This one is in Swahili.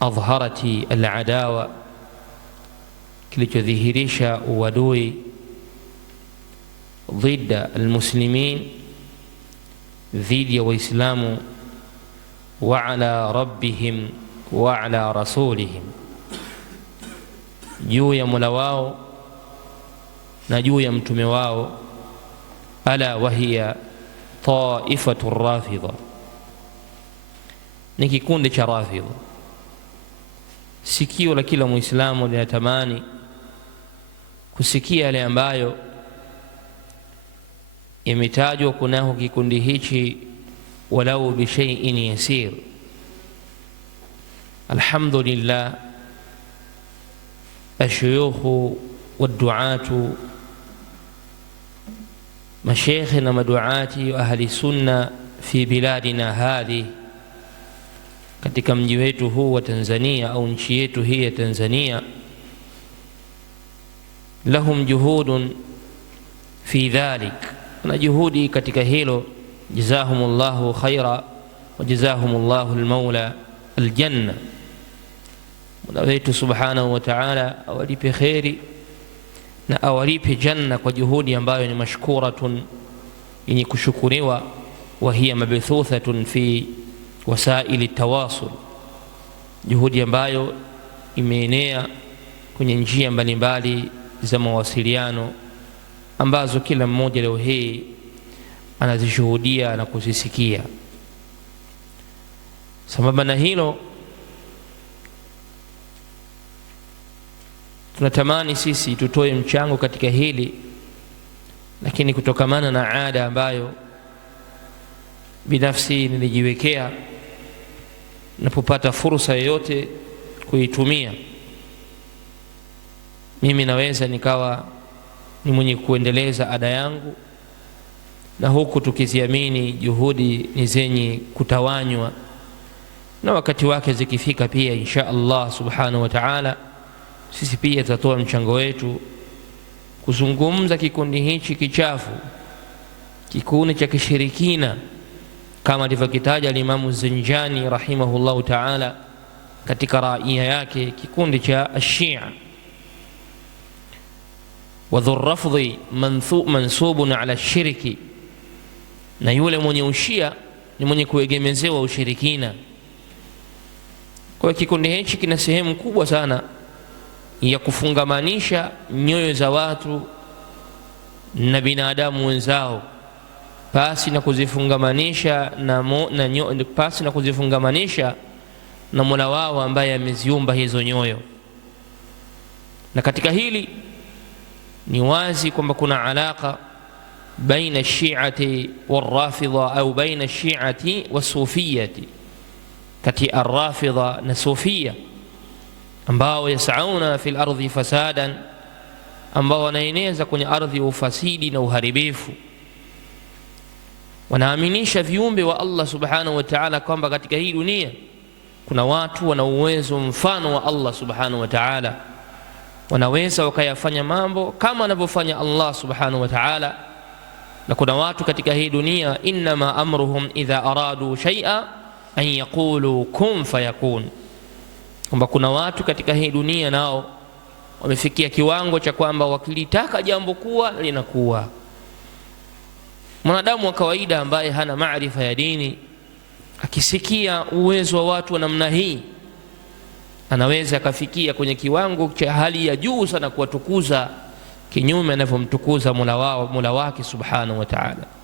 adhharati al-adawa, kilichodhihirisha uadui dhida almuslimin, dhidi ya Waislamu, wa ala rabbihim wa ala rasulihim, juu ya Mola wao na juu ya mtume wao. Ala wahiya taifatu rafidha, ni kikundi cha Rafidha. Sikio la kila Muislamu linatamani kusikia yale ambayo imetajwa kunako kikundi hichi, walau bi shay'in yasir. Alhamdulillah, ashuyukhu wadduatu, mashekhe na maduati wa ahli sunna fi biladina hadhi, katika mji wetu huu wa Tanzania au nchi yetu hii ya Tanzania, lahum juhudun fi dhalik, na juhudi katika hilo. Jazahumullahu khaira wa jazahumullahu almaula aljanna. Mola wetu subhanahu wa ta'ala awalipe kheri na awalipe janna kwa juhudi ambayo ni mashkuratun, yenye kushukuriwa. Wa hiya mabthuthatun fi wasaili tawasul, juhudi ambayo imeenea kwenye njia mbalimbali za mawasiliano ambazo kila mmoja leo hii anazishuhudia na kuzisikia. Sambamba na hilo, tunatamani sisi tutoe mchango katika hili, lakini kutokamana na ada ambayo binafsi nilijiwekea, napopata fursa yoyote kuitumia, mimi naweza nikawa ni mwenye kuendeleza ada yangu, na huku tukiziamini juhudi ni zenye kutawanywa, na wakati wake zikifika pia insha Allah subhanahu wa ta'ala, sisi pia tutatoa mchango wetu kuzungumza kikundi hichi kichafu, kikundi cha kishirikina, kama alivyokitaja al-Imamu Zinjani rahimahullahu ta'ala katika raia yake, kikundi cha Ashia. Wa dhurrafdhi mansubun ala shirki, na yule mwenye ushia ni mwenye kuegemezewa ushirikina. Kwa kikundi hichi kina sehemu kubwa sana ya kufungamanisha nyoyo za watu na binadamu wenzao, pasi na kuzifungamanisha na Mola wao ambaye ameziumba hizo nyoyo. Na katika hili ni wazi kwamba kuna alaka baina shi'ati warrafidha au baina shi'ati wasufiyati, kati arrafidha na sufia, ambao yasauna fil ardhi fasadan, ambao wanaeneza kwenye ardhi ufasidi na uharibifu. Wanaaminisha viumbe wa Allah subhanahu wa ta'ala kwamba katika hii dunia kuna watu wana uwezo mfano wa Allah subhanahu wa ta'ala, wanaweza wakayafanya mambo kama anavyofanya Allah subhanahu wa ta'ala. Na kuna watu katika hii dunia, innama amruhum idha aradu shay'a an yaqulu kun fayakun, kwamba kuna watu katika hii dunia nao wamefikia kiwango cha kwamba wakilitaka jambo kuwa linakuwa. Mwanadamu wa kawaida ambaye hana maarifa ya dini, akisikia uwezo wa watu wa namna hii, anaweza akafikia kwenye kiwango cha hali ya juu sana kuwatukuza kinyume anavyomtukuza Mola wake subhanahu wa ta'ala.